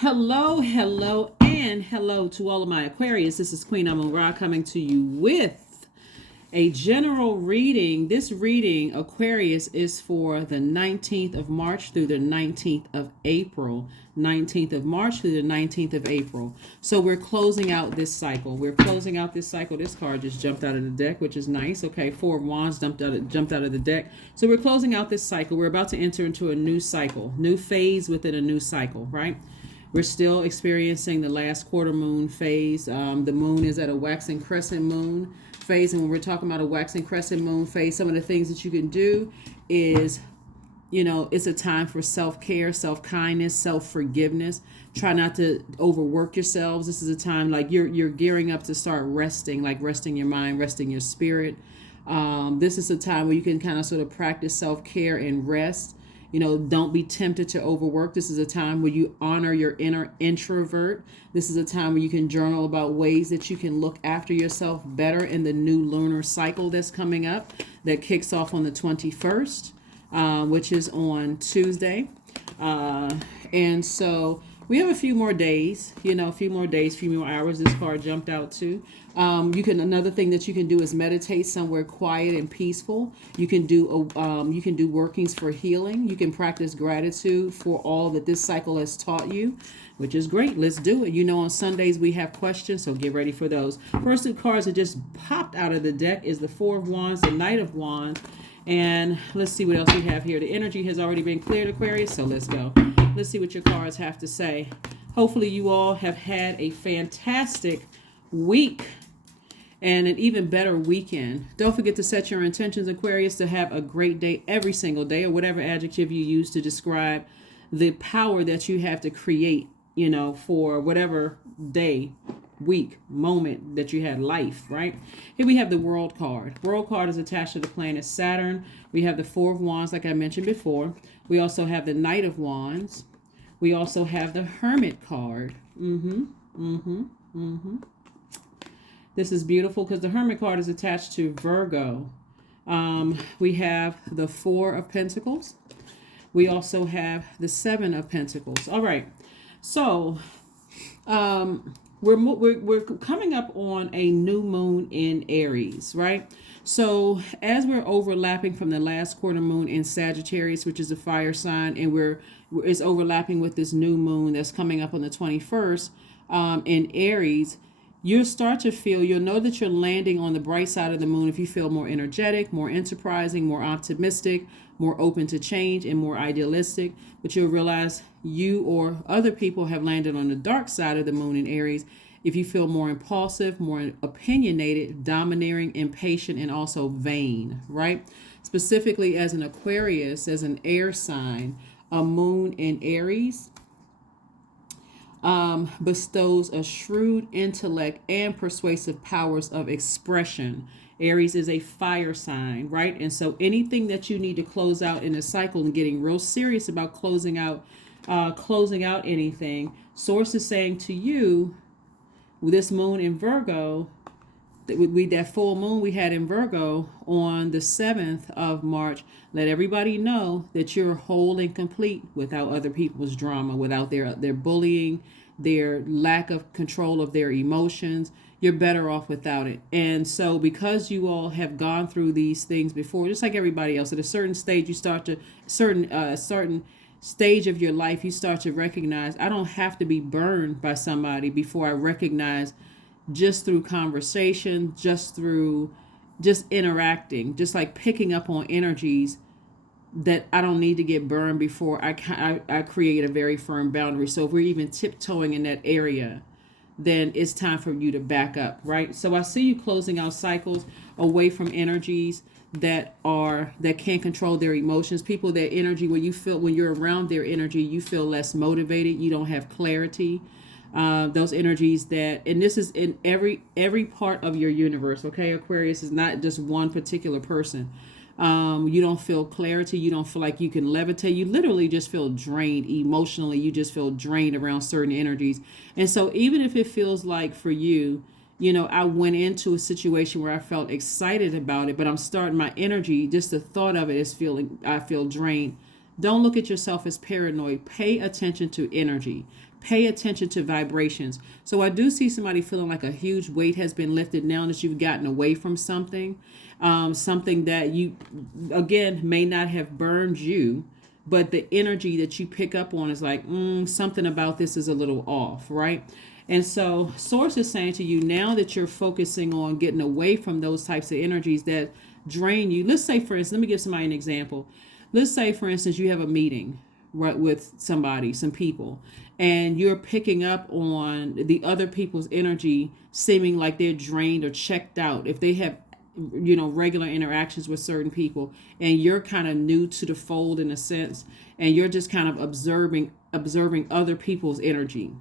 Hello, hello, and hello to all of my Aquarius. This is Queen Amun Ra coming to you with a general reading. This reading, Aquarius, is for the 19th of March through the 19th of April. 19th of March through the 19th of April. So we're closing out this cycle. This card just jumped out of the deck, which is nice. Okay, Four of Wands jumped out of the deck. So we're closing out this cycle. We're about to enter into a new cycle, new phase within a new cycle, right? We're still experiencing the last quarter moon phase. The moon is at a waxing crescent moon phase. And when we're talking about a waxing crescent moon phase, some of the things that you can do is, it's a time for self-care, self-kindness, self-forgiveness. Try not to overwork yourselves. This is a time like you're gearing up to start resting, like resting your mind, resting your spirit. This is a time where you can kind of sort of practice self-care and rest. Don't be tempted to overwork. This is a time where you honor your inner introvert. This is a time where you can journal about ways that you can look after yourself better in the new lunar cycle that's coming up that kicks off on the 21st, which is on Tuesday. And so we have a few more days, a few more hours. This card jumped out too. Another thing that you can do is meditate somewhere quiet and peaceful. You can do workings for healing. You can practice gratitude for all that this cycle has taught you, which is great. Let's do it. On Sundays we have questions, so get ready for those. First two cards that just popped out of the deck is the Four of Wands, the Knight of Wands, and let's see what else we have here. The energy has already been cleared, Aquarius, so let's go. Let's see what your cards have to say. Hopefully you all have had a fantastic week and an even better weekend. Don't forget to set your intentions, Aquarius, to have a great day every single day, or whatever adjective you use to describe the power that you have to create, for whatever day, week, moment that you had life, right? Here we have the World card. World card is attached to the planet Saturn. We have the Four of Wands, like I mentioned before. We also have the Knight of Wands. We also have the Hermit card. This is beautiful because the Hermit card is attached to Virgo. We have the Four of Pentacles. We also have the Seven of Pentacles. All right. So we're coming up on a new moon in Aries, right? So as we're overlapping from the last quarter moon in Sagittarius, which is a fire sign, and it's overlapping with this new moon that's coming up on the 21st in Aries, you'll know that you're landing on the bright side of the moon if you feel more energetic, more enterprising, more optimistic, more open to change, and more idealistic. But you'll realize you or other people have landed on the dark side of the moon in Aries if you feel more impulsive, more opinionated, domineering, impatient, and also vain, right? Specifically as an Aquarius, as an air sign, a moon in Aries bestows a shrewd intellect and persuasive powers of expression. Aries is a fire sign, right? And so anything that you need to close out in a cycle and getting real serious about closing out anything, Source is saying to you, with this moon in Virgo, that full moon we had in Virgo on the 7th of March, let everybody know that you're whole and complete without other people's drama, without their bullying, their lack of control of their emotions. You're better off without it. And so because you all have gone through these things before, just like everybody else, at a certain stage certain stage of your life, you start to recognize, I don't have to be burned by somebody before I recognize, just through conversation, just interacting, just like picking up on energies, that I don't need to get burned before I create a very firm boundary. So if we're even tiptoeing in that area, then it's time for you to back up, right? So I see you closing out cycles away from energies that can't control their emotions. People, their energy, when you're around their energy, you feel less motivated. You don't have clarity. Those energies and this is in every part of your universe. Okay, Aquarius is not just one particular person. You don't feel clarity. You don't feel like you can levitate. You literally just feel drained emotionally. You just feel drained around certain energies. And so even if it feels like for you, I went into a situation where I felt excited about it, but I'm starting my energy, just the thought of it is I feel drained. Don't look at yourself as paranoid. Pay attention to energy. Pay attention to vibrations. So I do see somebody feeling like a huge weight has been lifted now that you've gotten away from something, something that you, again, may not have burned you, but the energy that you pick up on is like, something about this is a little off, right? And so Source is saying to you, now that you're focusing on getting away from those types of energies that drain you. Let's say, for instance, let me give somebody an example. Let's say, for instance, you have a meeting, right, with somebody, some people, and you're picking up on the other people's energy seeming like they're drained or checked out. If they have, regular interactions with certain people, and you're kind of new to the fold in a sense, and you're just kind of observing other people's energy.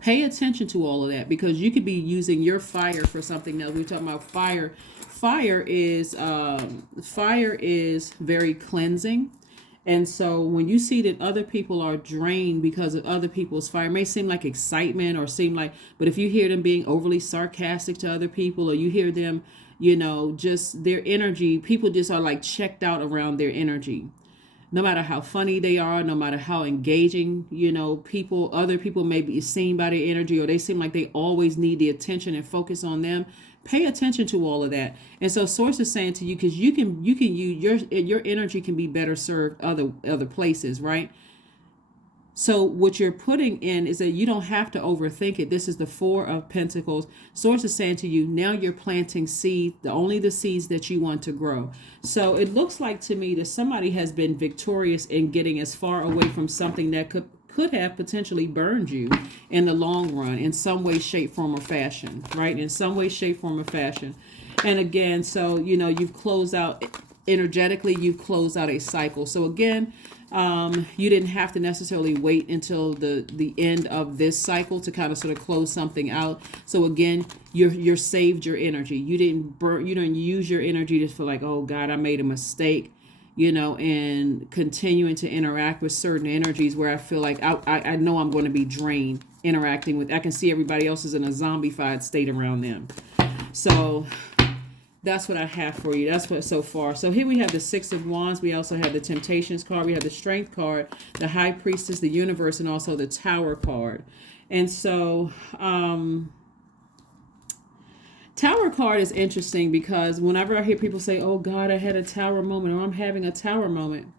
Pay attention to all of that, because you could be using your fire for something else. We're talking about fire. Fire is very cleansing. And so when you see that other people are drained because of other people's fire, it may seem like excitement or but if you hear them being overly sarcastic to other people, or you hear them, just their energy, people just are like checked out around their energy. No matter how funny they are, no matter how engaging, other people may be seen by their energy, or they seem like they always need the attention and focus on them. Pay attention to all of that. And so Source is saying to you, because you can use your energy can be better served other places, right? So what you're putting in is that you don't have to overthink it. This is the Four of Pentacles. Source is saying to you, now you're planting seeds, only the seeds that you want to grow. So it looks like to me that somebody has been victorious in getting as far away from something that could have potentially burned you in the long run, in some way, shape, form, or fashion, right? In some way, shape, form, or fashion. And again, so, you've closed out, energetically, you've closed out a cycle. So again, you didn't have to necessarily wait until the end of this cycle to kind of sort of close something out. So again, you're saved your energy. You didn't use your energy to feel like, oh God, I made a mistake, and continuing to interact with certain energies where I feel like I know I'm going to be drained interacting with. I can see everybody else is in a zombified state around them. So that's what I have for you. That's what so far. So here we have the Six of Wands. We also have the Temptations card. We have the Strength card, the High Priestess, the Universe, and also the Tower card. And so Tower card is interesting because whenever I hear people say, oh God, I had a Tower moment, or I'm having a Tower moment,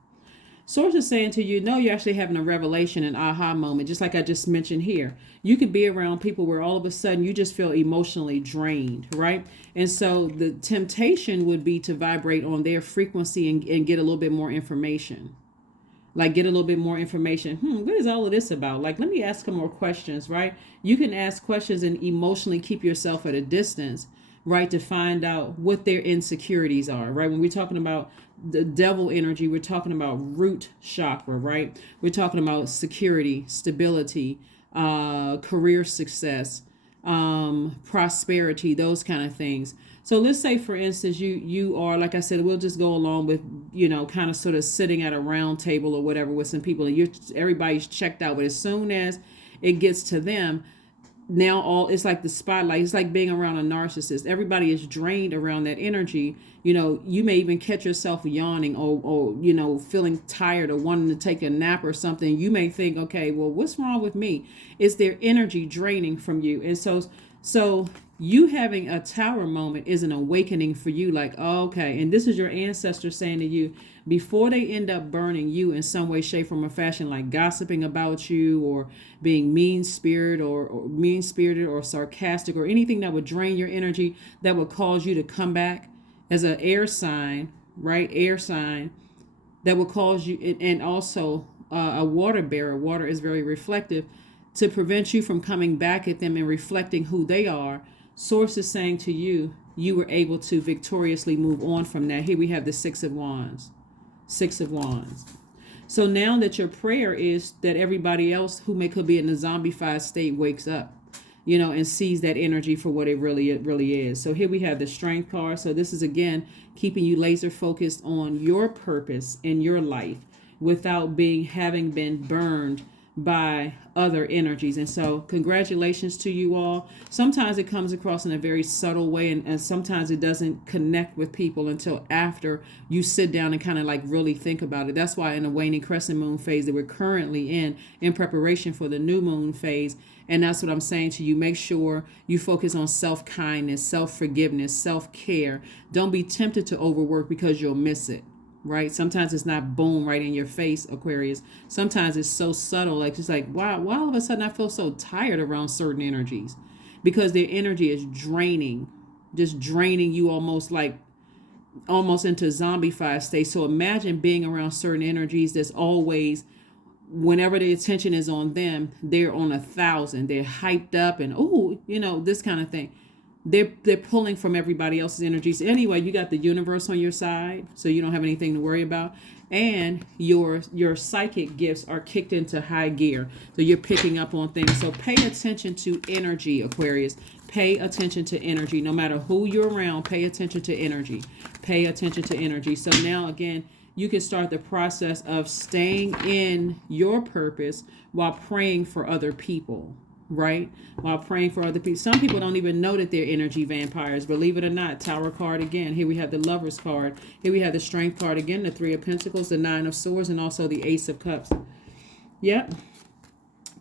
Source is saying to you, no, you're actually having a revelation, an aha moment, just like I just mentioned here. You can be around people where all of a sudden you just feel emotionally drained, right? And so the temptation would be to vibrate on their frequency and get a little bit more information. Like get a little bit more information. What is all of this about? Like, let me ask them more questions, right? You can ask questions and emotionally keep yourself at a distance, right? To find out what their insecurities are, right? When we're talking about the devil energy, we're talking about root chakra, right? We're talking about security, stability, career success, prosperity, those kind of things. So let's say, for instance, you are, like I said, we'll just go along with, kind of sort of sitting at a round table or whatever with some people, and everybody's checked out. But as soon as it gets to them, now it's like the spotlight. It's like being around a narcissist. Everybody is drained around that energy. You may even catch yourself yawning or feeling tired or wanting to take a nap or something. You may think, okay, well, what's wrong with me? Is their energy draining from you? And so you having a Tower moment is an awakening for you. Like, oh, okay. And this is your ancestors saying to you, before they end up burning you in some way, shape, form, or fashion, like gossiping about you or being mean-spirited or sarcastic or anything that would drain your energy, that would cause you to come back as an air sign, right? Air sign that will cause you, and also a water bearer. Water is very reflective, to prevent you from coming back at them and reflecting who they are. Source is saying to you, you were able to victoriously move on from that. Here we have the Six of Wands. Six of Wands. So now that your prayer is that everybody else who could be in a zombified state wakes up, and sees that energy for what it really is. So here we have the Strength card. So this is, again, keeping you laser focused on your purpose in your life without having been burned by other energies. And so congratulations to you all. Sometimes it comes across in a very subtle way, and sometimes it doesn't connect with people until after you sit down and kind of like really think about it. That's why in the waning crescent moon phase that we're currently in preparation for the new moon phase, and that's what I'm saying to you, make sure you focus on self-kindness, self-forgiveness, self-care. Don't be tempted to overwork because you'll miss it. Right? Sometimes it's not boom right in your face, Aquarius. Sometimes it's so subtle, like just like, wow, why all of a sudden I feel so tired around certain energies? Because their energy is draining, just draining you almost into zombified state. So imagine being around certain energies that's always, whenever the attention is on them, they're on 1,000. They're hyped up and this kind of thing. They're pulling from everybody else's energies. Anyway, you got the universe on your side, so you don't have anything to worry about. And your psychic gifts are kicked into high gear. So you're picking up on things. So pay attention to energy, Aquarius. Pay attention to energy. No matter who you're around, pay attention to energy. Pay attention to energy. So now again, you can start the process of staying in your purpose while praying for other people. Right? While praying for other people. Some people don't even know that they're energy vampires. Believe it or not, Tower card again. Here we have the Lovers card. Here we have the Strength card again, the Three of Pentacles, the Nine of Swords, and also the Ace of Cups. Yep.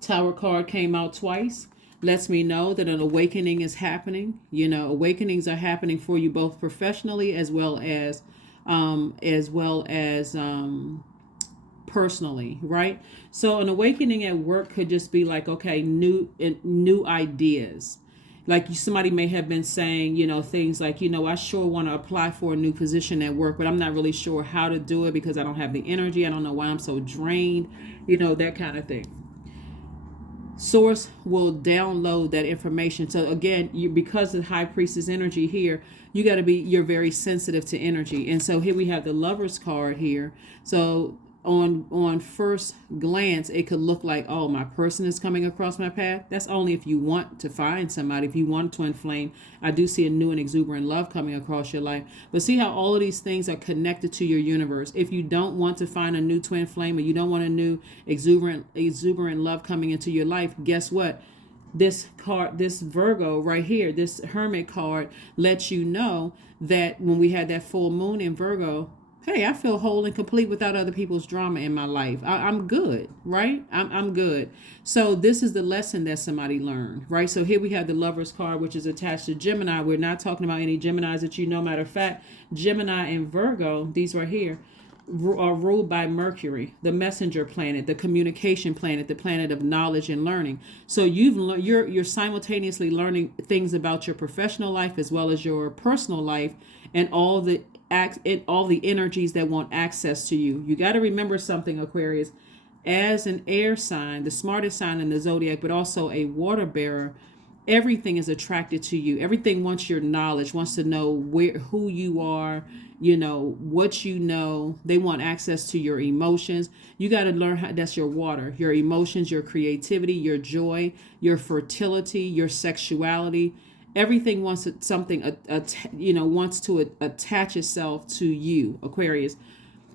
Tower card came out twice. Lets me know that an awakening is happening. Awakenings are happening for you both professionally as well as personally, right? So an awakening at work could just be like, okay, new ideas. Like somebody may have been saying, things like, I sure want to apply for a new position at work, but I'm not really sure how to do it because I don't have the energy. I don't know why I'm so drained, that kind of thing. Source will download that information. So again, because of High Priestess energy here, you're very sensitive to energy. And so here we have the Lovers card here. So on first glance, it could look like, oh, my person is coming across my path. That's only if you want to find somebody, if you want to inflame. I do see a new and exuberant love coming across your life. But see how all of these things are connected to your universe. If you don't want to find a new twin flame, or you don't want a new exuberant love coming into your life, guess what? This card, this Virgo right here, this Hermit card lets you know that when we had that full moon in Virgo, hey, I feel whole and complete without other people's drama in my life. I'm good, right? I'm good. So this is the lesson that somebody learned, right? So here we have the Lovers card, which is attached to Gemini. We're not talking about any Geminis that Matter of fact, Gemini and Virgo, these right here, are ruled by Mercury, the messenger planet, the communication planet, the planet of knowledge and learning. So you're simultaneously learning things about your professional life as well as your personal life, and all the energies that want access to you. You got to remember something, Aquarius. As an air sign, the smartest sign in the zodiac, but also a water bearer, everything is attracted to you. Everything wants your knowledge, wants to know who you are, what you know. They want access to your emotions. You got to learn how, that's your water, your emotions, your creativity, your joy, your fertility, your sexuality. Everything wants something, wants to attach itself to you, Aquarius.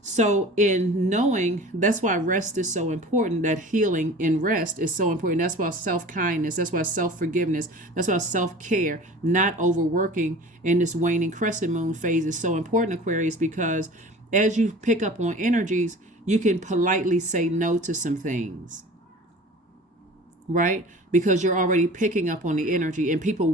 So in knowing, that's why rest is so important, that healing in rest is so important. That's why self-kindness, that's why self-forgiveness, that's why self-care, not overworking in this waning crescent moon phase is so important, Aquarius, because as you pick up on energies, you can politely say no to some things. Right? Because you're already picking up on the energy, and people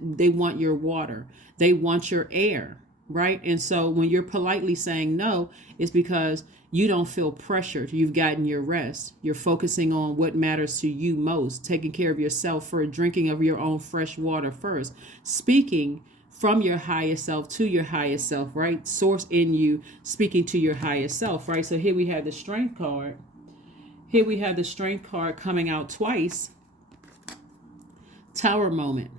they want your water. They want your air, right? And so when you're politely saying no, it's because you don't feel pressured. You've gotten your rest. You're focusing on what matters to you most, taking care of yourself first, drinking of your own fresh water first, speaking from your highest self to your highest self, right? Source in you, speaking to your highest self, right? So here we have the Strength card. Here we have the Strength card coming out twice. Tower moment.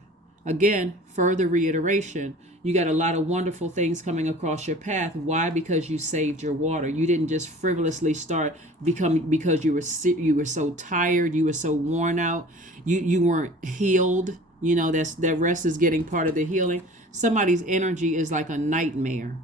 Again, further reiteration. You got a lot of wonderful things coming across your path. Why? Because you saved your water. You didn't just frivolously start because you were so tired, you were so worn out, you weren't healed. That rest is getting part of the healing. Somebody's energy is like a nightmare.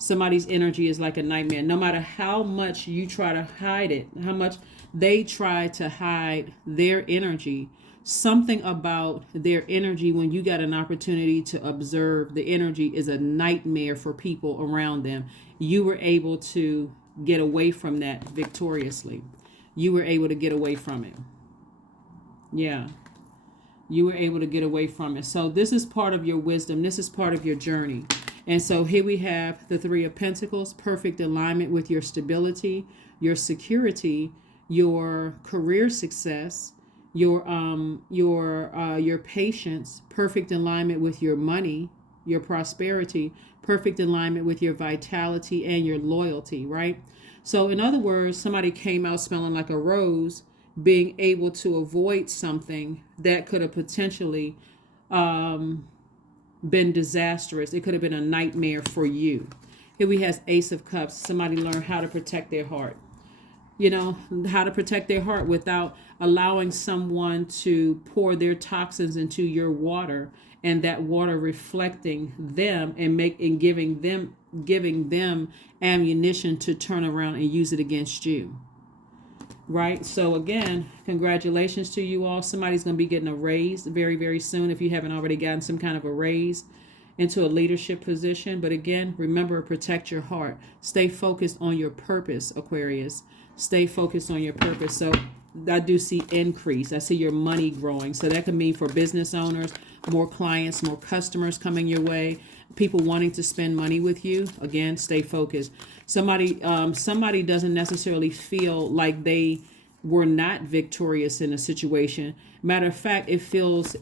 Somebody's energy is like a nightmare. No matter how much you try to hide it, how much they try to hide their energy. Something about their energy, when you got an opportunity to observe the energy, is a nightmare for people around them. You were able to get away from that victoriously. You were able to get away from it. Yeah. You were able to get away from it. So this is part of your wisdom. This is part of your journey. And so here we have the Three of Pentacles, perfect alignment with your stability, your security, your career success, your patience, perfect alignment with your money, your prosperity, perfect alignment with your vitality and your loyalty, right? So in other words, somebody came out smelling like a rose, being able to avoid something that could have potentially been disastrous. It could have been a nightmare for you. Here we have Ace of Cups. Somebody learned how to protect their heart. You know, how to protect their heart without allowing someone to pour their toxins into your water, and that water reflecting them and giving them ammunition to turn around and use it against you. Right? So again, congratulations to you all. Somebody's going to be getting a raise very, very soon if you haven't already gotten some kind of a raise into a leadership position. But again, remember, protect your heart. Stay focused on your purpose, Aquarius. Stay focused on your purpose. So I do see increase. I see your money growing. So that could mean for business owners, more clients, more customers coming your way, people wanting to spend money with you. Again, stay focused. Somebody doesn't necessarily feel like they were not victorious in a situation. Matter of fact, it feels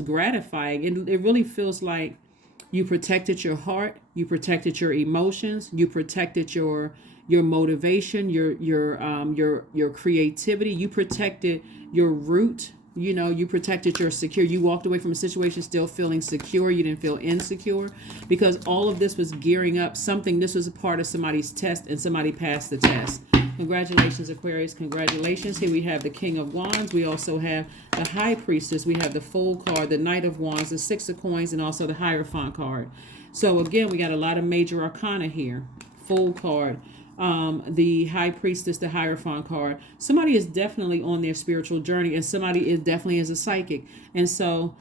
gratifying. It really feels like you protected your heart, you protected your emotions, you protected your motivation, your creativity, you protected your root. You know, you protected your secure. You walked away from a situation still feeling secure. You didn't feel insecure, because all of this was gearing up something. This was a part of somebody's test, and somebody passed the test. Congratulations, Aquarius. Congratulations. Here we have the King of Wands. We also have the High Priestess. We have the Fool card, the Knight of Wands, the Six of Coins, and also the Hierophant card. So again, we got a lot of major arcana here. Fool card. The High Priestess, the Hierophant card. Somebody is definitely on their spiritual journey, and somebody is definitely a psychic. And so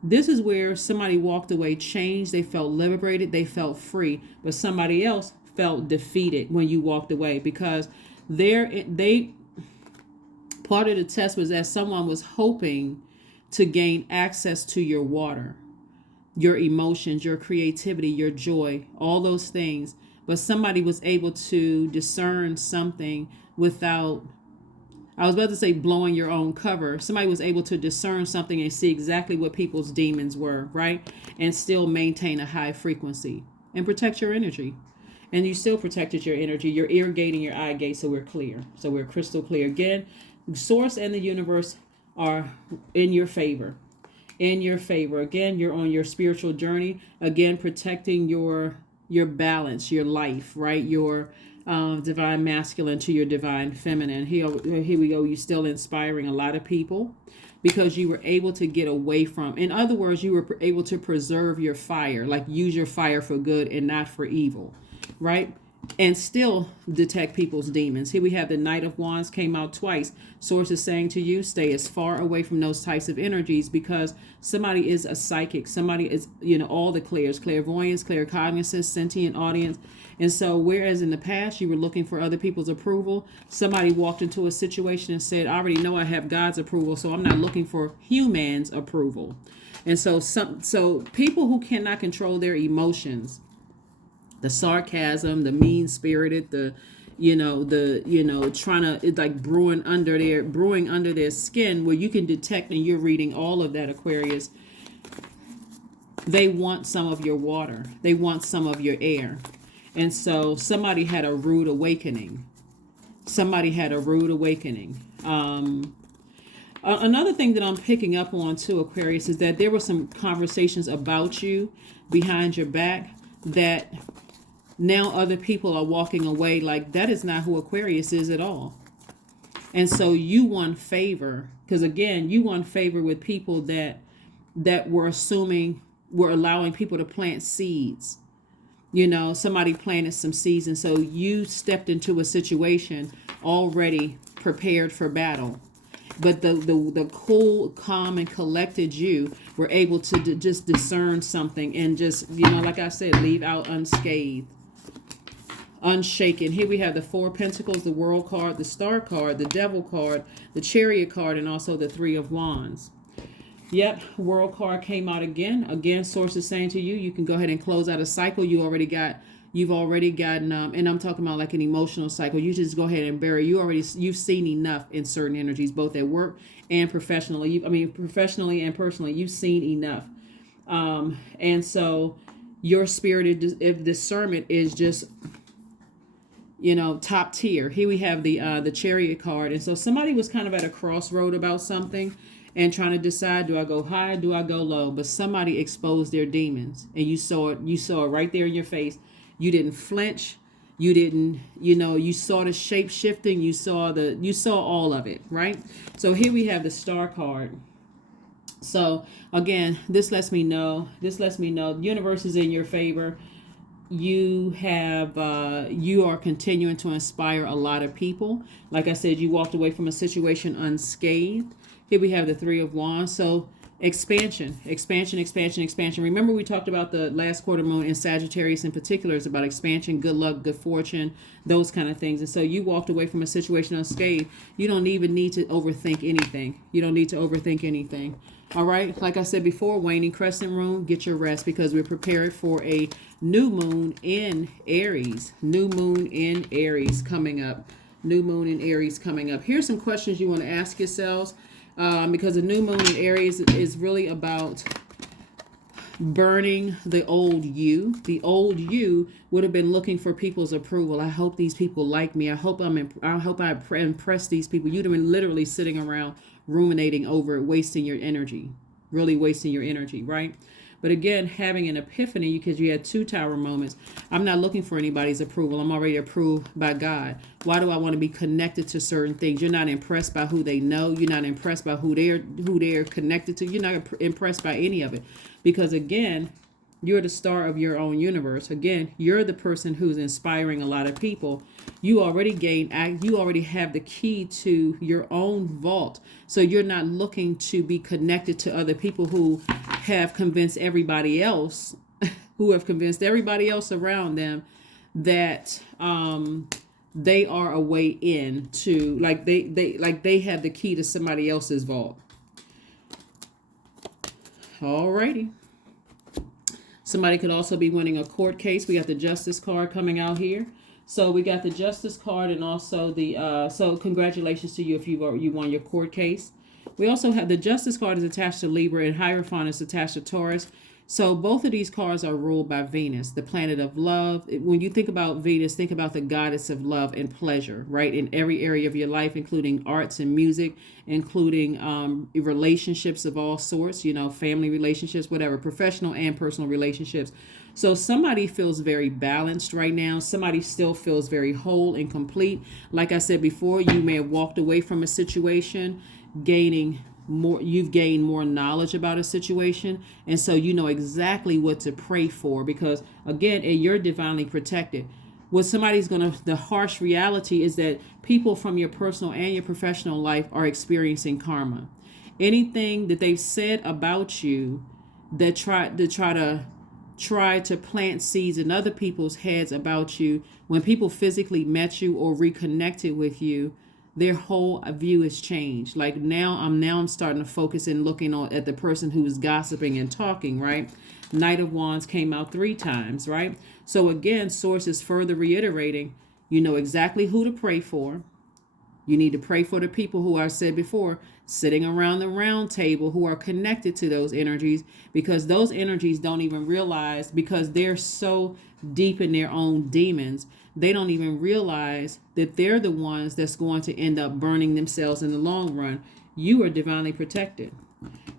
this is where somebody walked away changed. They felt liberated. They felt free. But somebody else felt defeated when you walked away, because part of the test was that someone was hoping to gain access to your water, your emotions, your creativity, your joy, all those things. But somebody was able to discern something without, I was about to say blowing your own cover. Somebody was able to discern something and see exactly what people's demons were, right? And still maintain a high frequency and protect your energy. And you still protected your energy. You're irrigating your eye gate, so we're clear. So we're crystal clear. Again, source and the universe are in your favor. In your favor. Again, you're on your spiritual journey. Again, protecting your balance, your life, right? Your divine masculine to your divine feminine. Here we go. You're still inspiring a lot of people because you were able to get away from. In other words, you were able to preserve your fire, like use your fire for good and not for evil, right? And still detect people's demons. Here we have the Knight of Wands came out twice. Source is saying to you, stay as far away from those types of energies, because somebody is a psychic. Somebody is, all the clairvoyance, claircognizance, sentient audience. And so whereas in the past you were looking for other people's approval, somebody walked into a situation and said, I already know I have God's approval, so I'm not looking for humans' approval. And so people who cannot control their emotions, the sarcasm, the mean-spirited, trying to, like, brewing under their skin, where you can detect, and you're reading all of that, Aquarius. They want some of your water. They want some of your air. And so somebody had a rude awakening. Another thing that I'm picking up on too, Aquarius, is that there were some conversations about you behind your back that now other people are walking away like that is not who Aquarius is at all. And so you won favor, because again, you won favor with people that were allowing people to plant seeds. Somebody planted some seeds, and so you stepped into a situation already prepared for battle. But the cool, calm, and collected you were able to just discern something and just, like I said, leave out unscathed, unshaken. Here we have the Four of Pentacles, the World card, the Star card, the Devil card, the Chariot card, and also the Three of Wands. Yep, World card came out again. Again, source is saying to you, you can go ahead and close out a cycle you've already gotten, and I'm talking about like an emotional cycle. You just go ahead and bury. You've seen enough in certain energies, both at work and professionally. Professionally and personally, you've seen enough. And so your spirited discernment is just, top tier. Here we have the Chariot card. And so somebody was kind of at a crossroad about something and trying to decide, do I go high, do I go low? But somebody exposed their demons, and you saw it right there in your face. You didn't flinch. You didn't, you saw the shape shifting. You saw all of it, right? So here we have the Star card. So again, this lets me know the universe is in your favor. You are continuing to inspire a lot of people. Like I said, you walked away from a situation unscathed. Here we have the Three of Wands. So expansion. Remember we talked about the last quarter moon in Sagittarius in particular is about expansion, good luck, good fortune, those kind of things. And so you walked away from a situation unscathed. You don't even need to overthink anything. All right. Like I said before, waning crescent moon, get your rest because we're prepared for a new moon in Aries. Coming up. Here's some questions you want to ask yourselves. Because the new moon in Aries is really about burning the old you. The old you would have been looking for people's approval. I hope these people like me. I hope I impress these people. You'd have been literally sitting around ruminating over it, wasting your energy, right? But again, having an epiphany because you had two tower moments. I'm not looking for anybody's approval. I'm already approved by God. Why do I want to be connected to certain things? You're not impressed by who they know. You're not impressed by who they're connected to. You're not impressed by any of it. Because again, you're the star of your own universe. Again, you're the person who's inspiring a lot of people. You already have the key to your own vault. So you're not looking to be connected to other people who have convinced everybody else around them that they are a way in to they have the key to somebody else's vault. Alrighty. Somebody could also be winning a court case. We got the Justice card coming out here. So we got the Justice card and also the, so congratulations to you if you won your court case. We also have the Justice card is attached to Libra and Hierophant is attached to Taurus. So both of these cards are ruled by Venus, the planet of love. When you think about Venus, think about the goddess of love and pleasure, right? In every area of your life, including arts and music, including relationships of all sorts, family relationships, whatever, professional and personal relationships. So somebody feels very balanced right now. Somebody still feels very whole and complete. Like I said before, you may have walked away from a situation, you've gained more knowledge about a situation, and so you know exactly what to pray for because again, and you're divinely protected. The harsh reality is that people from your personal and your professional life are experiencing karma. Anything that they've said about you that try to plant seeds in other people's heads about you, when people physically met you or reconnected with you, their whole view has changed. Like now I'm starting to focus and looking at the person who's gossiping and talking, right? Knight of Wands came out 3 times, right? So again, source is further reiterating, you know exactly who to pray for. You need to pray for the people who I said before, sitting around the round table who are connected to those energies, because those energies don't even realize, because they're so deep in their own demons, they don't even realize that they're the ones that's going to end up burning themselves in the long run. You are divinely protected.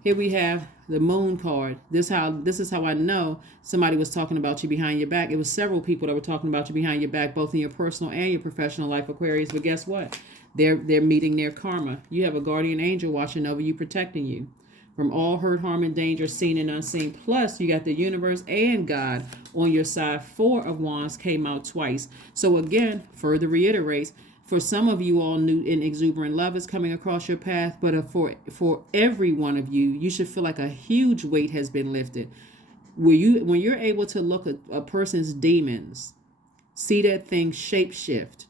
Here we have the Moon card. This is how I know somebody was talking about you behind your back. It was several people that were talking about you behind your back, both in your personal and your professional life, Aquarius. But guess what? They're meeting their karma. You have a guardian angel watching over you, protecting you from all hurt, harm, and danger, seen and unseen. Plus, you got the universe and God on your side. 4 of Wands came out twice. So again, further reiterates, For some of you all, new and exuberant love is coming across your path, but for every one of you, you should feel like a huge weight has been lifted. When you're able to look at a person's demons, see that thing shape shift,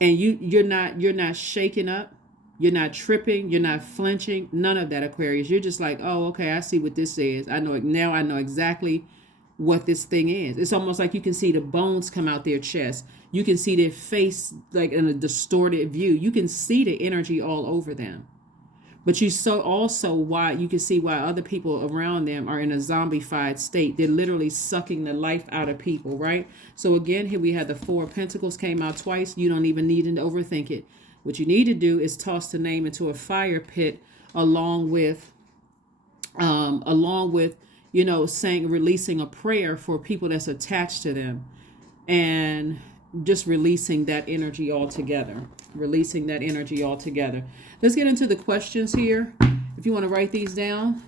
and you're not shaken up, you're not tripping, you're not flinching, none of that, Aquarius. You're just like, oh, okay, I see what this is. I know it now. I know exactly what this thing is. It's almost like you can see the bones come out their chest. You can see their face like in a distorted view. You can see the energy all over them. But you so also why you can see why other people around them are in a zombified state. They're literally sucking the life out of people, right? So again, here we had the Four of Pentacles came out twice. You don't even need to overthink it. What you need to do is toss the name into a fire pit along with saying, releasing a prayer for people that's attached to them, and just releasing that energy altogether. Let's get into the questions here. If you want to write these down,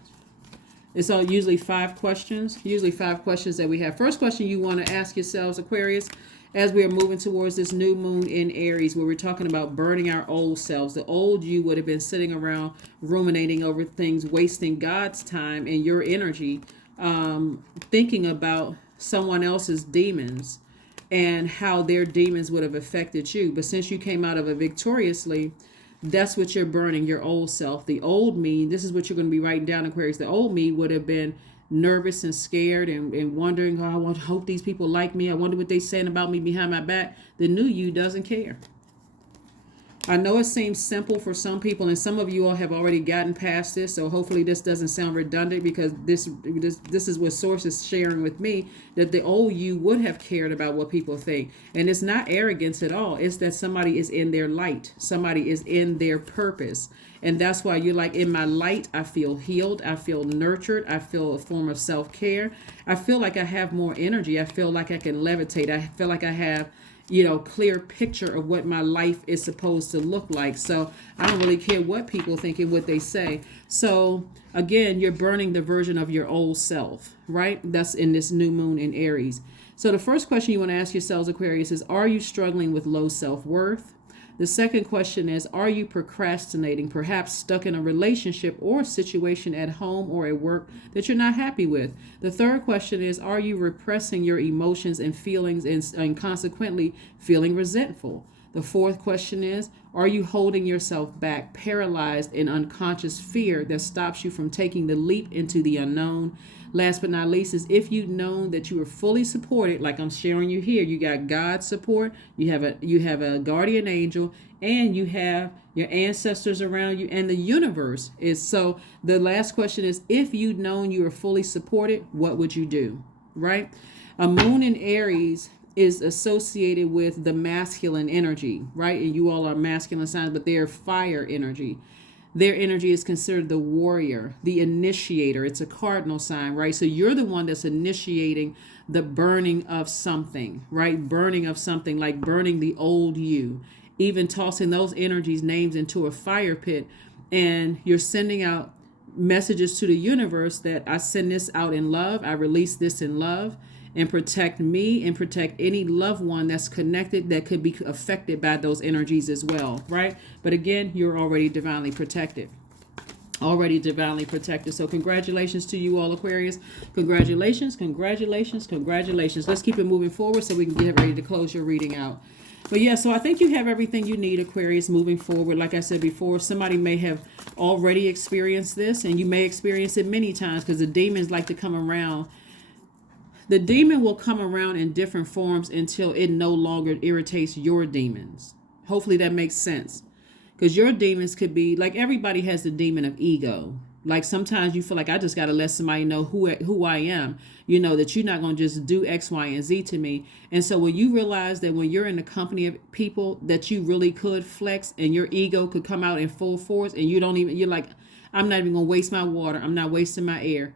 it's usually 5 questions. That we have. First question you want to ask yourselves, Aquarius, as we are moving towards this new moon in Aries, where we're talking about burning our old selves. The old you would have been sitting around ruminating over things, wasting God's time and your energy, thinking about someone else's demons and how their demons would have affected you. But since you came out of it victoriously, that's what you're burning, your old self. The old me, this is what you're going to be writing down, Aquarius. The old me would have been nervous and scared and wondering, oh, I hope these people like me. I wonder what they're saying about me behind my back. The new you doesn't care. I know it seems simple for some people, and some of you all have already gotten past this, so hopefully this doesn't sound redundant, because this is what Source is sharing with me, that the old you would have cared about what people think. And it's not arrogance at all. It's that somebody is in their light. Somebody is in their purpose. And that's why you're like, in my light, I feel healed. I feel nurtured. I feel a form of self-care. I feel like I have more energy. I feel like I can levitate. I feel like I have clear picture of what my life is supposed to look like. So I don't really care what people think and what they say. So again, you're burning the version of your old self, right? That's in this new moon in Aries. So the first question you want to ask yourselves, Aquarius, is, are you struggling with low self-worth? The second question is, are you procrastinating, perhaps stuck in a relationship or situation at home or at work that you're not happy with? The third question is, are you repressing your emotions and feelings and consequently feeling resentful? The fourth question is, are you holding yourself back, paralyzed in unconscious fear that stops you from taking the leap into the unknown? Last but not least is, if you've known that you are fully supported, like I'm sharing you here, you got God's support, you have a guardian angel, and you have your ancestors around you, and the universe is. So the last question is, if you'd known you were fully supported, what would you do? Right? A moon in Aries is associated with the masculine energy, right? And you all are masculine signs, but they're fire energy. Their energy is considered the warrior, the initiator. It's a cardinal sign, right? So you're the one that's initiating the burning of something, right? Burning of something, like burning the old you, even tossing those energies, names into a fire pit. And you're sending out messages to the universe that I send this out in love. I release this in love, and protect me and protect any loved one that's connected that could be affected by those energies as well, right? But again, you're already divinely protected. So congratulations to you all, Aquarius. Congratulations. Let's keep it moving forward so we can get ready to close your reading out. But yeah, so I think you have everything you need, Aquarius, moving forward. Like I said before, somebody may have already experienced this, and you may experience it many times, because the demons like to come around. The demon will come around in different forms until it no longer irritates your demons. Hopefully that makes sense. Because your demons could be, like, everybody has the demon of ego. Like, sometimes you feel like, I just got to let somebody know who I am. That you're not going to just do X, Y, and Z to me. And so when you realize that when you're in the company of people that you really could flex and your ego could come out in full force, and you're like, I'm not even going to waste my water. I'm not wasting my air.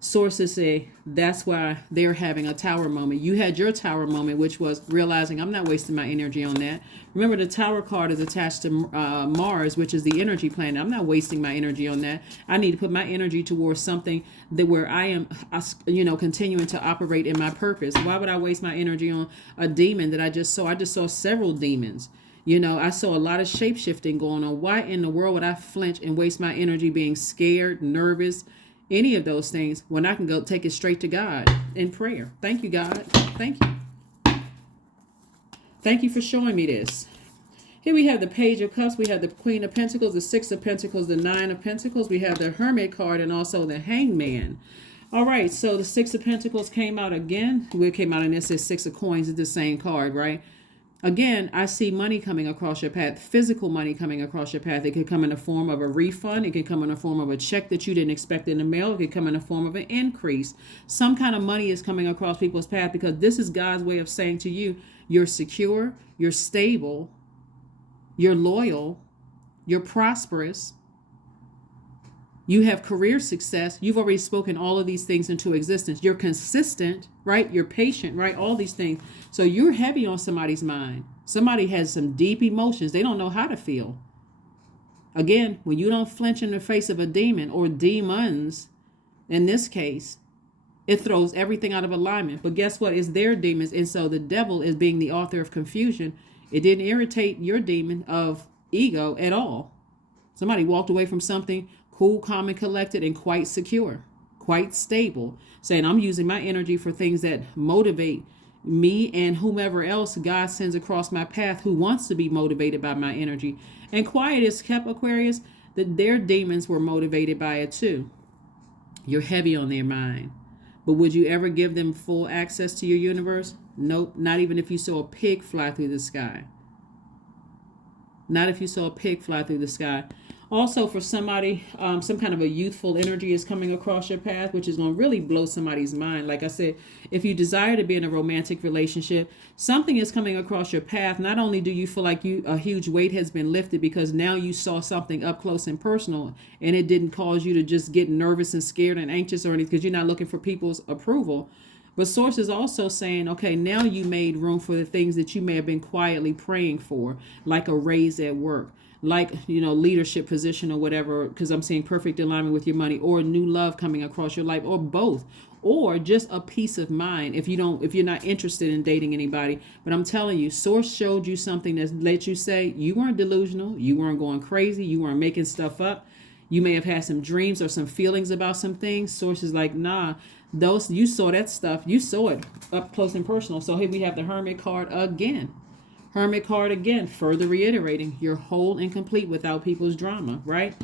Sources say that's why they're having a tower moment. You had your tower moment, which was realizing I'm not wasting my energy on that. Remember, the tower card is attached to Mars, which is the energy planet. I'm not wasting my energy on that. I need to put my energy towards something that where I am, continuing to operate in my purpose. Why would I waste my energy on a demon that I just saw? I just saw several demons. I saw a lot of shape shifting going on. Why in the world would I flinch and waste my energy being scared, nervous, any of those things, when I can go take it straight to God in prayer? Thank you, God. Thank you. Thank you for showing me this. Here we have the Page of Cups. We have the Queen of Pentacles, the Six of Pentacles, the Nine of Pentacles. We have the Hermit card and also the Hangman. All right, so the Six of Pentacles came out again. It came out and it says Six of Coins is the same card, right? Again, I see money coming across your path, physical money coming across your path. It could come in the form of a refund. It could come in the form of a check that you didn't expect in the mail. It could come in the form of an increase. Some kind of money is coming across people's path because this is God's way of saying to you, you're secure, you're stable, you're loyal, you're prosperous, you have career success. You've already spoken all of these things into existence. You're consistent, right? You're patient, right? All these things. So you're heavy on somebody's mind. Somebody has some deep emotions. They don't know how to feel. Again, when you don't flinch in the face of a demon or demons, in this case, it throws everything out of alignment. But guess what? It's their demons. And so the devil is being the author of confusion. It didn't irritate your demon of ego at all. Somebody walked away from something cool, calm, and collected, and quite secure, quite stable, saying, I'm using my energy for things that motivate me and whomever else God sends across my path who wants to be motivated by my energy. And quiet is kept, Aquarius, that their demons were motivated by it too. You're heavy on their mind. But would you ever give them full access to your universe? Nope, not even if you saw a pig fly through the sky. Not if you saw a pig fly through the sky. Also, for somebody, some kind of a youthful energy is coming across your path, which is going to really blow somebody's mind. Like I said, if you desire to be in a romantic relationship, something is coming across your path. Not only do you feel like a huge weight has been lifted because now you saw something up close and personal, and it didn't cause you to just get nervous and scared and anxious or anything because you're not looking for people's approval. But source is also saying, okay, now you made room for the things that you may have been quietly praying for, like a raise at work, like, leadership position or whatever, because I'm seeing perfect alignment with your money, or new love coming across your life, or both, or just a peace of mind if you're not interested in dating anybody. But I'm telling you, source showed you something that let you say you weren't delusional, you weren't going crazy, you weren't making stuff up. You may have had some dreams or some feelings about some things. Source is like, nah, those, you saw that stuff, you saw it up close and personal. So here we have the Hermit card again. Hermit card again, further reiterating you're whole and complete without people's drama, right?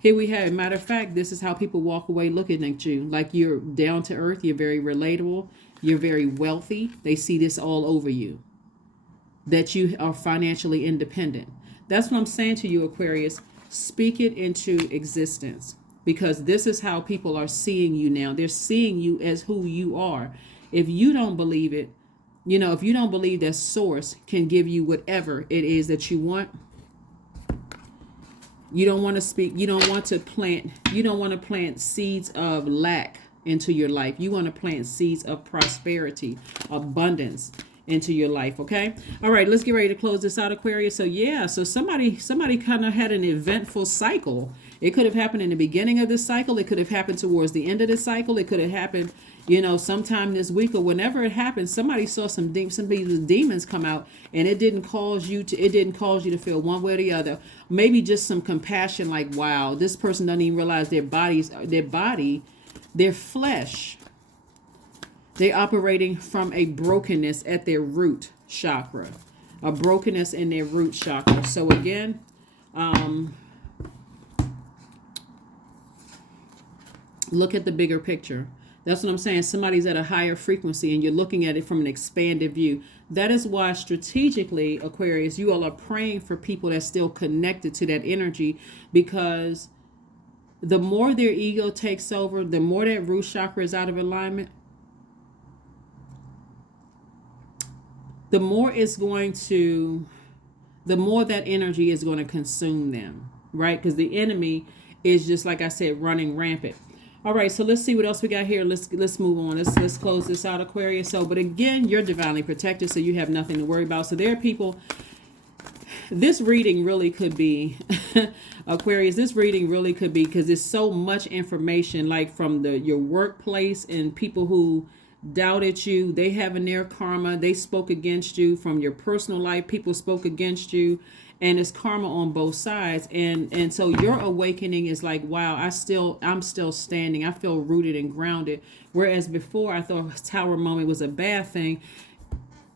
Here we have, matter of fact, this is how people walk away looking at you. Like you're down to earth, you're very relatable, you're very wealthy. They see this all over you, that you are financially independent. That's what I'm saying to you, Aquarius. Speak it into existence, because this is how people are seeing you now. They're seeing you as who you are. If you don't believe it, if you don't believe that source can give you whatever it is that you want, you don't want to speak, you don't want to plant seeds of lack into your life. You want to plant seeds of prosperity, abundance into your life. Okay. All right, let's get ready to close this out, Aquarius. So somebody kind of had an eventful cycle. It could have happened in the beginning of this cycle. It could have happened towards the end of the cycle. It could have happened, sometime this week, or whenever it happened. Somebody saw some demons come out, and it didn't cause you to feel one way or the other. Maybe just some compassion, like, wow, this person doesn't even realize their flesh, they're operating from a brokenness at their root chakra, a brokenness in their root chakra. So again, look at the bigger picture. That's what I'm saying. Somebody's at a higher frequency and you're looking at it from an expanded view. That is why strategically, Aquarius, you all are praying for people that's still connected to that energy, because the more their ego takes over, the more that root chakra is out of alignment, the more that energy is going to consume them, right? Because the enemy is, just like I said, running rampant. All right, so let's see what else we got here. Let's move on. Let's close this out, Aquarius. So, but again, you're divinely protected, so you have nothing to worry about. So there are people. This reading really could be Aquarius. This reading really could be, because there's so much information, like from your workplace and people who doubted you. They have in their karma. They spoke against you. From your personal life, people spoke against you, and it's karma on both sides. And so your awakening is like, wow, I'm still standing. I feel rooted and grounded. Whereas before I thought tower moment was a bad thing.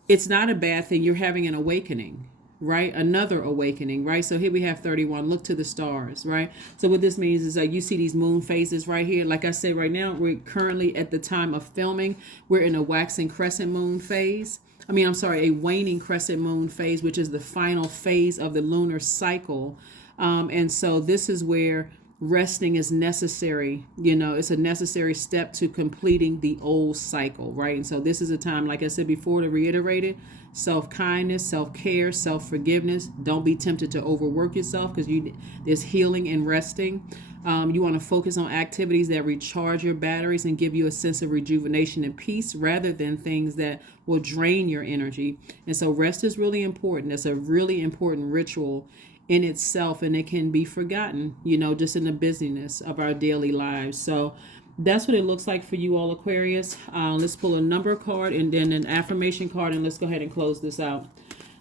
It's not a bad thing. You're having an awakening, right? Another awakening, right? So here we have 31. Look to the stars, right? So what this means is that you see these moon phases right here. Like I said, right now, we're currently at the time of filming. We're in a waxing crescent moon phase. A waning crescent moon phase, which is the final phase of the lunar cycle. And so this is where resting is necessary. It's a necessary step to completing the old cycle, right? And so this is a time, like I said before, to reiterate it, self-kindness, self-care, self-forgiveness. Don't be tempted to overwork yourself, because there's healing and resting. You want to focus on activities that recharge your batteries and give you a sense of rejuvenation and peace, rather than things that will drain your energy. And so rest is really important. It's a really important ritual in itself, and it can be forgotten, just in the busyness of our daily lives. So that's what it looks like for you all, Aquarius. Let's pull a number card and then an affirmation card, and let's go ahead and close this out.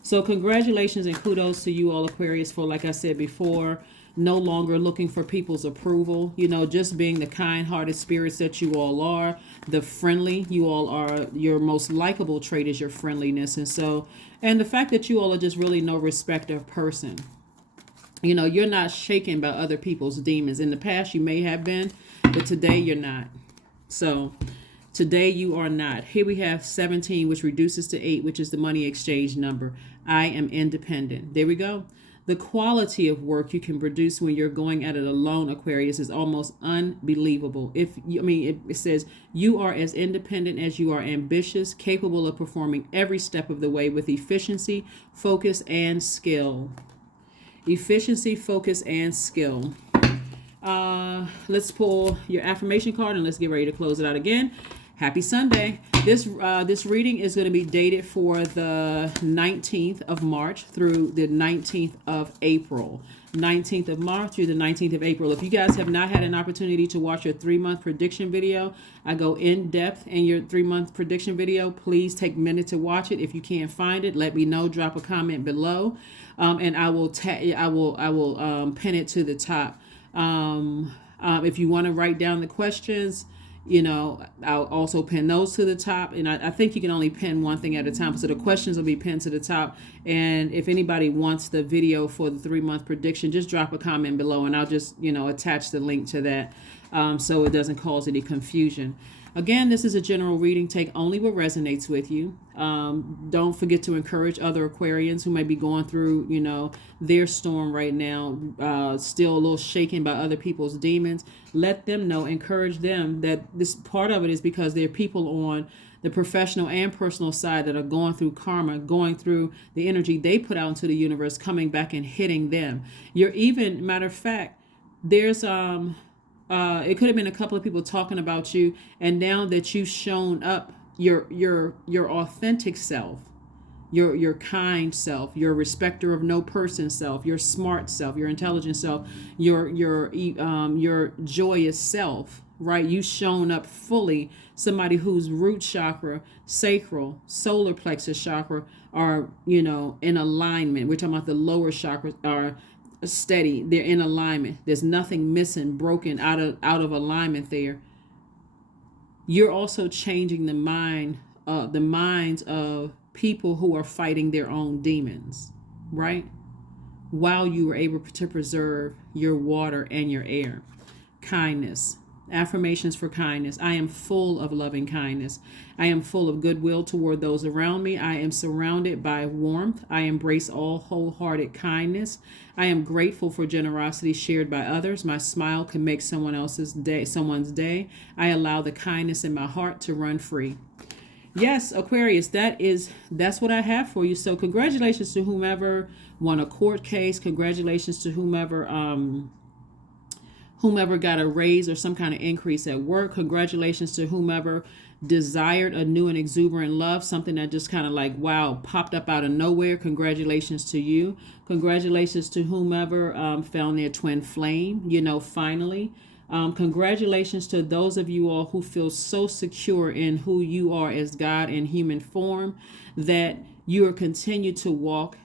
So congratulations and kudos to you all, Aquarius, for, like I said before, no longer looking for people's approval, just being the kind-hearted spirits that you all are, the friendly you all are. Your most likable trait is your friendliness. And the fact that you all are just really no respecter of person. You're not shaken by other people's demons. In the past, you may have been, but today you're not. So today you are not. Here we have 17, which reduces to 8, which is the money exchange number. I am independent. There we go. The quality of work you can produce when you're going at it alone, Aquarius, is almost unbelievable. It says you are as independent as you are ambitious, capable of performing every step of the way with efficiency, focus, and skill. Efficiency, focus, and skill. Let's pull your affirmation card and let's get ready to close it out again. Happy Sunday. This reading is going to be dated for the 19th of March through the 19th of April. 19th of March through the 19th of April. If you guys have not had an opportunity to watch your 3-month prediction video, I go in depth in your 3-month prediction video. Please take a minute to watch it. If you can't find it, let me know. Drop a comment below, and I will pin it to the top. If you want to write down the questions, I'll also pin those to the top. And I think you can only pin one thing at a time. So the questions will be pinned to the top. And if anybody wants the video for the 3-month prediction, just drop a comment below and I'll just, attach the link to that, so it doesn't cause any confusion. Again, this is a general reading. Take only what resonates with you. Don't forget to encourage other Aquarians who may be going through, their storm right now, still a little shaken by other people's demons. Let them know, encourage them that this part of it is because there are people on the professional and personal side that are going through karma, going through the energy they put out into the universe, coming back and hitting them. Matter of fact, there's it could have been a couple of people talking about you, and now that you've shown up your authentic self, your kind self, your respecter of no person self, your smart self, your intelligent self, your joyous self, right? You've shown up fully. Somebody whose root chakra, sacral, solar plexus chakra are, in alignment. We're talking about the lower chakras are steady. They're in alignment. There's nothing missing, broken, out of alignment there. You're also changing the minds of people who are fighting their own demons, right? While you were able to preserve your water and your air. Kindness. Affirmations for kindness. I am full of loving kindness. I am full of goodwill toward those around me. I am surrounded by warmth. I embrace all wholehearted kindness. I am grateful for generosity shared by others. My smile can make someone's day. I allow the kindness in my heart to run free. Yes, Aquarius, that's what I have for you. So congratulations to whomever won a court case. Congratulations to whomever whomever got a raise or some kind of increase at work. Congratulations to whomever desired a new and exuberant love, something that just kind of like, wow, popped up out of nowhere. Congratulations to you. Congratulations to whomever found their twin flame, finally. Congratulations to those of you all who feel so secure in who you are as God in human form that you are continue to walk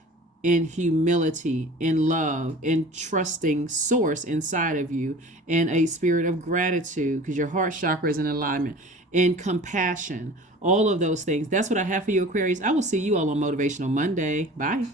in humility, in love, in trusting source inside of you, in a spirit of gratitude because your heart chakra is in alignment, in compassion, all of those things. That's what I have for you, Aquarius. I will see you all on Motivational Monday. Bye.